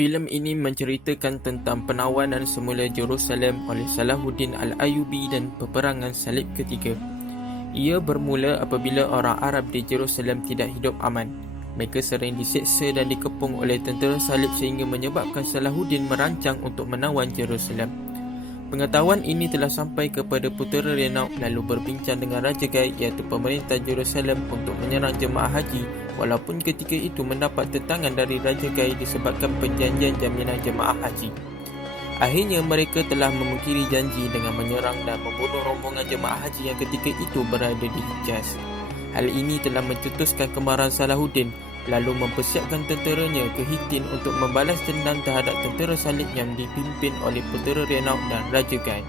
Filem ini menceritakan tentang penawanan semula Jerusalem oleh Salahuddin Al-Ayyubi dan peperangan Salib ketiga. Ia bermula apabila orang Arab di Jerusalem tidak hidup aman. Mereka sering diseksa dan dikepung oleh tentera Salib sehingga menyebabkan Salahuddin merancang untuk menawan Jerusalem. Pengetahuan ini telah sampai kepada putera Renaud lalu berbincang dengan Raja Gai iaitu pemerintah Jerusalem untuk menyerang jemaah haji walaupun ketika itu mendapat tentangan dari Raja Gai disebabkan perjanjian jaminan jemaah haji. Akhirnya mereka telah memungkiri janji dengan menyerang dan membunuh rombongan jemaah haji yang ketika itu berada di Hijaz. Hal ini telah mencetuskan kemarahan Salahuddin lalu mempersiapkan tenteranya ke Hittin untuk membalas dendam terhadap tentera Salib yang dipimpin oleh putera Renaud dan Raja Gai.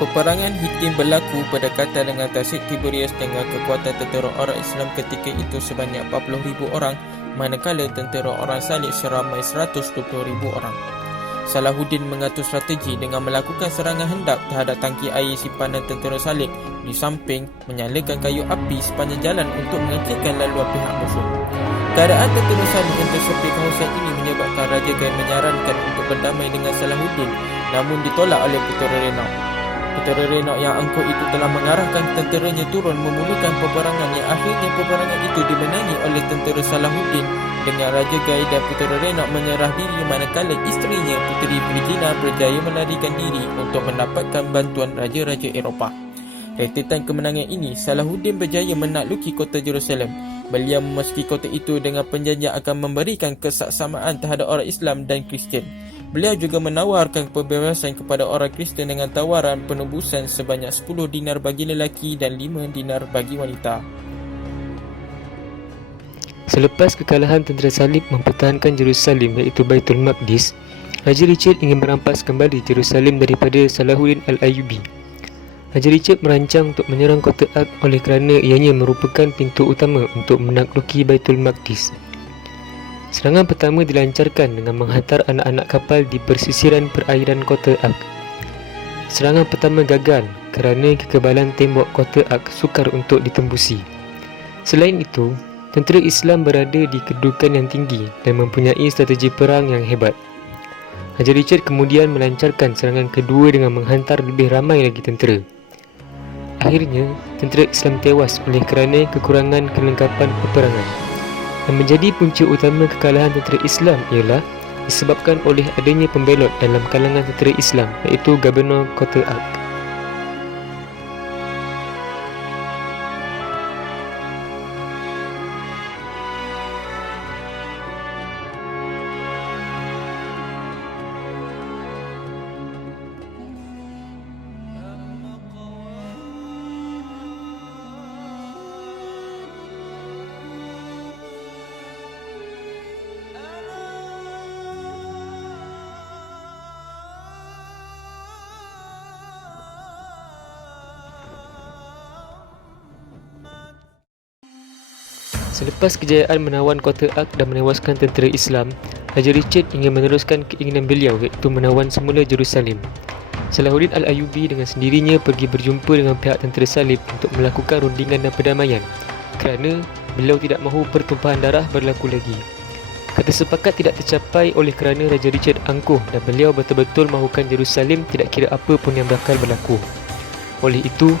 Peperangan Hittin berlaku berdekatan dengan Tasik Tiberias dengan kekuatan tentera orang Islam ketika itu sebanyak 40,000 orang, manakala tentera orang Salib seramai 120,000 orang. Salahuddin mengatur strategi dengan melakukan serangan hendak terhadap tangki air simpanan tentera Salib di samping menyalakan kayu api sepanjang jalan untuk mengecilkan laluan pihak musuh. Keadaan tentera Salib yang tersepit kawasan ini menyebabkan Raja Gai menyarankan untuk berdamai dengan Salahuddin, namun ditolak oleh putera Renaud. Putera Renaud yang angkuh itu telah mengarahkan tenteranya turun memulakan peperangan yang akhirnya peperangan itu dimenangi oleh tentera Salahuddin dengan Raja Gai dan putera Renaud menyerah diri manakala isterinya Puteri Brigina berjaya melarikan diri untuk mendapatkan bantuan raja-raja Eropah. Rentetan kemenangan ini, Salahuddin berjaya menakluki kota Jerusalem. Beliau memasuki kota itu dengan perjanjian akan memberikan kesaksamaan terhadap orang Islam dan Kristian. Beliau juga menawarkan pembebasan kepada orang Kristian dengan tawaran penebusan sebanyak 10 dinar bagi lelaki dan 5 dinar bagi wanita. Selepas kekalahan tentera Salib mempertahankan Jerusalem iaitu Baitul Maqdis, Raja Richard ingin merampas kembali Jerusalem daripada Salahuddin Al-Ayyubi. Raja Richard merancang untuk menyerang kota Ak oleh kerana ianya merupakan pintu utama untuk menakluki Baitul Maqdis. Serangan pertama dilancarkan dengan menghantar anak-anak kapal di persisiran perairan kota Ak. Serangan pertama gagal kerana kekebalan tembok kota Ak sukar untuk ditembusi. Selain itu, tentera Islam berada di kedudukan yang tinggi dan mempunyai strategi perang yang hebat. Raja Richard kemudian melancarkan serangan kedua dengan menghantar lebih ramai lagi tentera. Akhirnya, tentera Islam tewas oleh kerana kekurangan kelengkapan peperangan. Yang menjadi punca utama kekalahan tentera Islam ialah disebabkan oleh adanya pembelot dalam kalangan tentera Islam iaitu Gubernur Kota Ak. Selepas kejayaan menawan kota Ak dan menewaskan tentera Islam, Raja Richard ingin meneruskan keinginan beliau iaitu menawan semula Jerusalem. Salahuddin Al-Ayyubi dengan sendirinya pergi berjumpa dengan pihak tentera Salib untuk melakukan rundingan dan perdamaian kerana beliau tidak mahu pertumpahan darah berlaku lagi. Kata sepakat tidak tercapai oleh kerana Raja Richard angkuh dan beliau betul-betul mahukan Jerusalem tidak kira apa pun yang bakal berlaku. Oleh itu,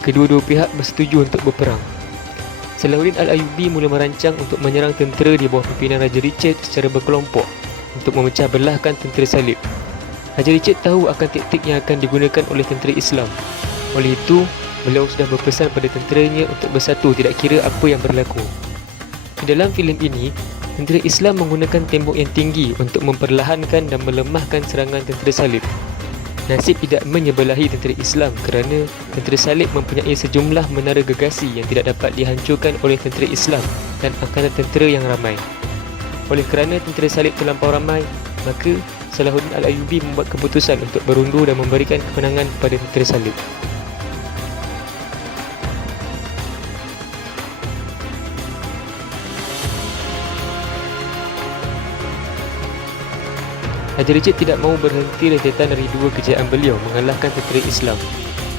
kedua-dua pihak bersetuju untuk berperang. Salahuddin Al-Ayyubi mula merancang untuk menyerang tentera di bawah pimpinan Raja Richard secara berkelompok untuk memecah belahkan tentera Salib. Raja Richard tahu akan taktik yang akan digunakan oleh tentera Islam. Oleh itu, beliau sudah berpesan pada tenteranya untuk bersatu tidak kira apa yang berlaku. Di dalam filem ini, tentera Islam menggunakan tembok yang tinggi untuk memperlahankan dan melemahkan serangan tentera Salib. Nasib tidak menyebelahi tentera Islam kerana tentera Salib mempunyai sejumlah menara gergasi yang tidak dapat dihancurkan oleh tentera Islam dan angkatan tentera yang ramai. Oleh kerana tentera Salib terlampau ramai, maka Salahuddin Al-Ayyubi membuat keputusan untuk berundur dan memberikan kemenangan kepada tentera Salib. Raja Richard tidak mahu berhenti rentetan dari dua kejayaan beliau mengalahkan tentera Islam.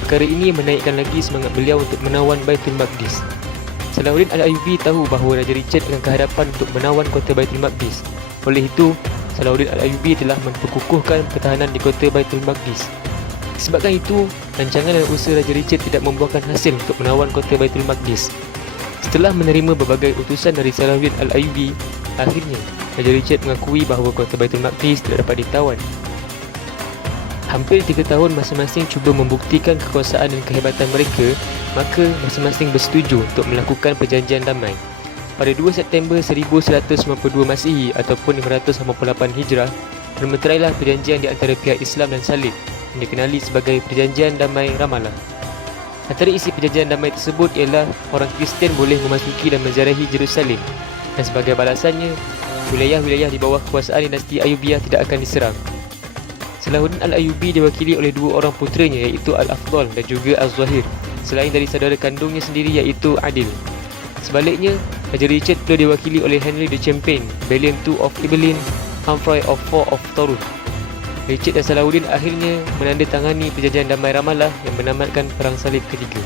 Perkara ini menaikkan lagi semangat beliau untuk menawan Baitul Maqdis. Salahuddin Al-Ayyubi tahu bahawa Raja Richard akan kehadapan untuk menawan kota Baitul Maqdis. Oleh itu, Salahuddin Al-Ayyubi telah memperkukuhkan pertahanan di kota Baitul Maqdis. Disebabkan itu, rancangan dan usaha Raja Richard tidak membuahkan hasil untuk menawan kota Baitul Maqdis. Setelah menerima berbagai utusan dari Salahuddin Al-Ayyubi, akhirnya Raja Richard mengakui bahawa kota Baitul Maqdis tidak dapat ditawan. Hampir 3 tahun masing-masing cuba membuktikan kekuasaan dan kehebatan mereka, maka masing-masing bersetuju untuk melakukan perjanjian damai. Pada 2 September 1192 Masihi ataupun 588 Hijrah, termeterailah perjanjian di antara pihak Islam dan Salib yang dikenali sebagai Perjanjian Damai Ramallah. Antara isi perjanjian damai tersebut ialah orang Kristian boleh memasuki dan menziarahi Jerusalem, dan sebagai balasannya, wilayah-wilayah di bawah kekuasaan dinasti Ayyubiyah tidak akan diserang. Salahuddin Al-Ayyubi diwakili oleh 2 orang puteranya iaitu Al-Afdal dan juga Al-Zahir, selain dari saudara kandungnya sendiri iaitu Adil. Sebaliknya, Raja Richard pula diwakili oleh Henry the Champagne, Balian II of Ibelin, Humphrey of IV of Thorun. Richard dan Salahuddin akhirnya menandatangani perjanjian damai Ramallah yang menamatkan Perang Salib ketiga.